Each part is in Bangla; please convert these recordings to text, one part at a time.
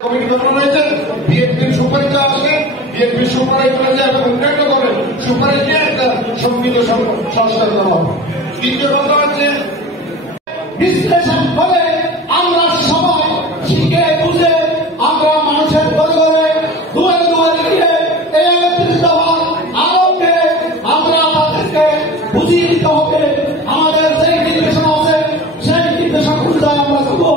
কমিটি গঠন হয়েছে, বিএনপির সুপারিশ আসে, বিএনপির সুপারিশ করেছে এবং অন্যান্য দলের সুপারিশ নিয়ে একটা সংবিধান সংস্কার করা হবে। দ্বিতীয় কথা হচ্ছে বিশ্লেষণ করে আমরা সবাই শিখে বুঝে আমরা মানুষের ঘরে ঘরে দুয়ারে দুয়ারে গিয়ে এই ৩১ দফা আলোকে আমরা তাদেরকে বুঝিয়ে দিতে হবে। আমাদের সেই নির্দেশনা আছে, সেই নির্দেশনা অনুযায়ী আমরা করবো।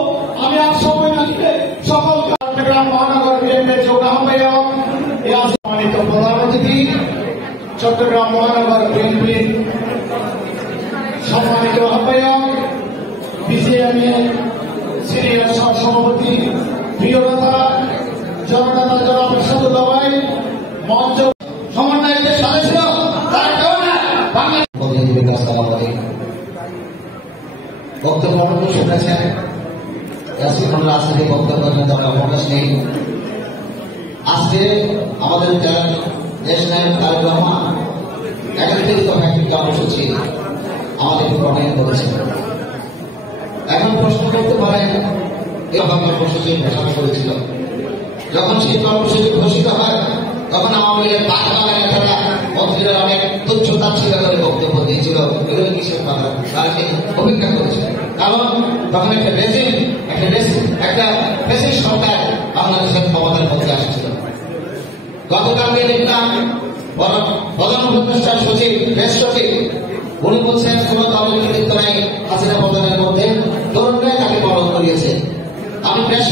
আমি আর সময় না দিতে সকল চট্টগ্রাম মহানগর বিএনপির যোগ্য আহ্বায়ক, সম্মানিত প্রধান অতিথি, চট্টগ্রাম মহানগর বিএনপির সম্মানিত আহ্বায়ক, বিসিএমের সিনিয়র সভাপতি, প্রিয় নেতা জননেতা জনাব এরশাদুল্লাহ ভাই, মঞ্চ সমন্বয়কের সদস্য, বক্তব্য শুনেছেন। ইয়াসিনুল্লাহ আসিফের বক্তব্য দরকার প্রকাশ নেই। আজকে আমাদের দেশ নায়ক তারেক রহমান 31 দফা একটি কর্মসূচি আমাদের প্রণয়ন করেছেন। এখন প্রশ্ন করতে পারেন, এই কর্মসূচি ঘোষণা করেছিল, যখন সেই কর্মসূচি ঘোষিত হয় তখন আওয়ামী লীগের বাঘবাগানের নেতারা মন্ত্রীরা অনেক তুচ্ছ তাচ্ছিল্য করে বক্তব্য দিয়েছিল। এগুলো কিসের কথা তারা অপেক্ষা করেছিল, কারণ তখন একটা ফেসিস্ট সরকার বাংলাদেশের ক্ষমতার মধ্যে আসছিল। গতকালকে দেখলাম প্রধান উপদেষ্টা সচিব, প্রেস সচিব, উনি বলছেন কোন দলের কৃতিত্ব নাই হাসিনা প্রধানের মধ্যে, তরুণরাই তাকে বরণ করিয়েছে। আমি প্রেস